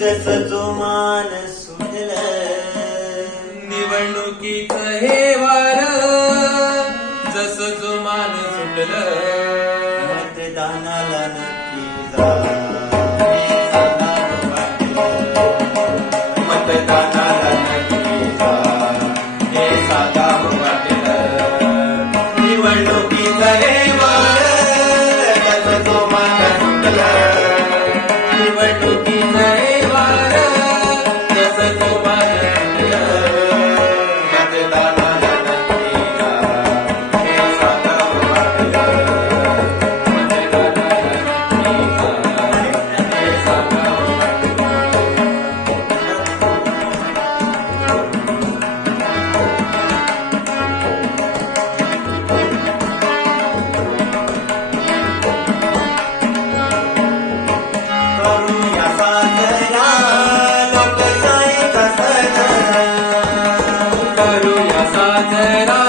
जस जो मान सुटल निवडणुकीच हे वार जस जुमान सुटलं मतदानाला नक्की जा हे सांगावं वाटलं. मतदानाला नक्की जा हे सांगावं वाटलं. निवडणुकीचं हे वार जस जो मान सुटलं निवडणुकीचं हे वार जस जुमान सुटलं मतदानाला नक्की जा हे सांगावं वाटलं. करूया साजरा लोकशाहीचा सण. करूया साजरा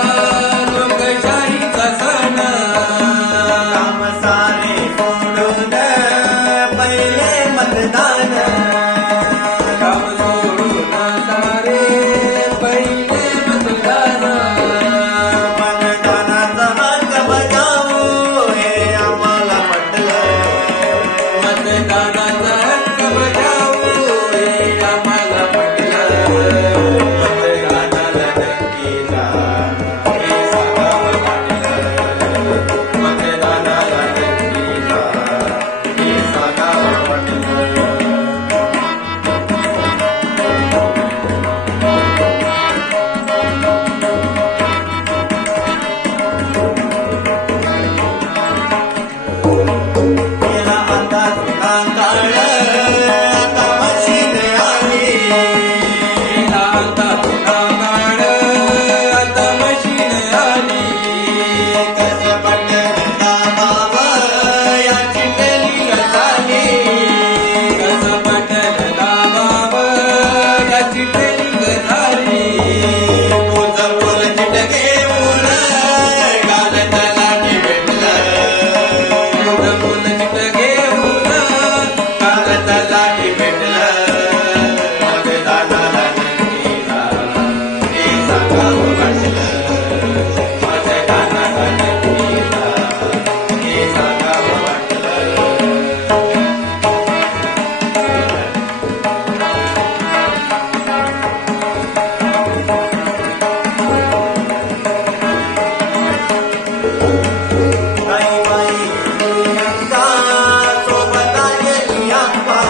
लोकशाहीचा सण काम सारे सोडून पहिले मतदान. काम सोडून सारे पहिले मतदान मतदानाचा हक्क बजावू हे आम्हाला पटलं. मतदानाचा हक्क बजावू हे आम्हाला पटलं. मतदानाला नक्की जा हे सांगावं वाटलं. मतदानाला नक्की जा हे सांगावं वाटलं. गेला आता जुना काळ आता मशीन आली. आता पुन्हा काळ आता मशीन आली. कसं बटन दाबावं याची टेलिंग झाली. कसं बटन दाबावं याची ट्रेनिंग झाली. तुझं फुल चिटकेऊन गाणं तलाठी भेटलं. तुझं फुल चिटकेऊन गाणं तलाठी भेटलं. मतदानाला नक्की जा हे सांगावं वाटलं. मतदानाला नक्की जा हे सांगावं वाटलं. आई बाई प्रियंका सोबत आलेली आप्पा.